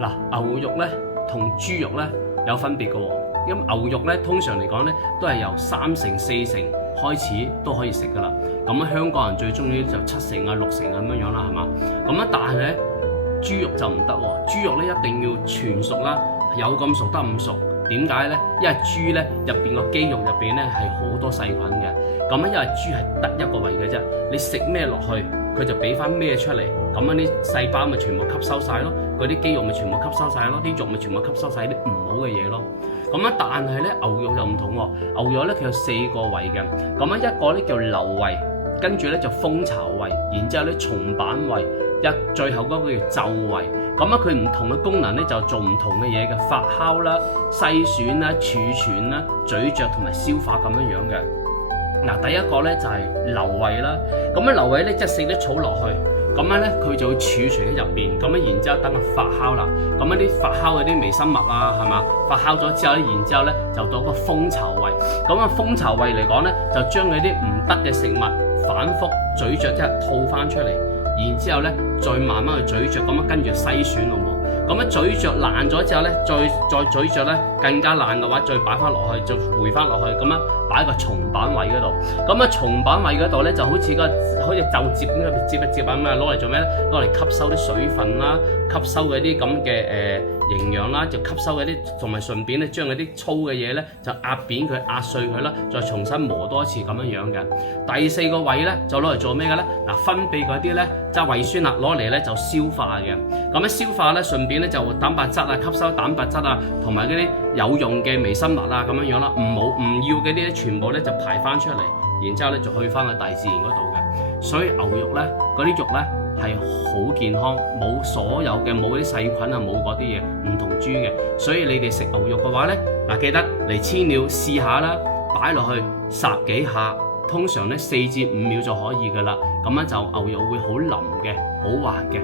嗱，牛肉咧同豬肉咧有分別嘅喎。咁牛肉咧通常嚟講咧都係由3成4成開始都可以食噶啦。咁香港人最中意就7成啊6成咁樣樣啦，係嘛？咁但係咧豬肉就唔得喎，豬肉咧一定要全熟啦，有咁熟得咁熟。點解咧？因為豬咧入邊個肌肉入邊咧係好多細菌嘅。咁因為豬係得一個胃嘅啫，你食咩落去，佢就俾翻咩出嚟。咁樣啲細胞咪全部吸收晒咯，嗰啲肌肉咪全部吸收晒咯，啲肉咪全部吸收晒啲唔好嘅嘢咯。咁但係咧牛肉就唔同喎，牛肉咧佢有4個胃嘅。咁一個咧叫瘤胃，跟住咧就蜂巢胃，然之後咧松板胃，最後嗰個叫皺胃。咁佢唔同嘅功能咧就做唔同嘅嘢嘅，發酵啦、篩選啦、儲存啦、咀嚼同埋消化咁樣樣嘅。嗱，第一個咧就係瘤胃啦。咁瘤胃咧即係食啲草落去，咁樣咧佢就會儲存喺入邊，咁樣然之後等佢發酵啦。咁啲發酵嗰啲微生物啊，係嘛？發酵咗之後咧，然之後咧就到個蜂巢胃。咁蜂巢胃嚟講咧，就將嗰啲唔得嘅食物反覆咀嚼，即係吐翻出嚟。然之後咧，再慢慢去咀嚼，咁樣跟住篩選好冇？咁樣咀嚼爛咗之後咧，再咀嚼咧更加爛嘅話，再擺翻落去，再回翻落去，咁樣擺喺個松板胃嗰度。咁松板胃嗰度咧就好似就接咁樣接一接啊咁啊，攞嚟做咩咧？攞嚟吸收啲水分啦，吸收嗰啲咁嘅營養啦，就吸收嗰啲，同埋順便咧將嗰啲粗嘅嘢咧就壓扁佢、壓碎佢啦，再重新磨多一次咁樣樣嘅。第4個胃咧就攞嚟做咩嘅咧？嗱，分泌嗰啲咧即係胃酸啦，攞嚟咧就消化嘅。咁消化咧順便咧就蛋白質啊，吸收蛋白質啊，同埋嗰啲有用嘅微生物啊咁樣樣啦，唔要嗰啲咧全部咧就排翻出嚟，然之後咧就去翻去大自然嗰度嘅。所以牛肉咧嗰啲肉咧係好健康，冇所有嘅冇啲細菌啊，冇嗰啲嘢，唔同豬嘅。所以你哋食牛肉嘅話咧，嗱，記得嚟千料試下啦，擺落去烚幾下，通常咧4至5秒就可以噶啦。咁樣就牛肉會好腍嘅，好滑嘅。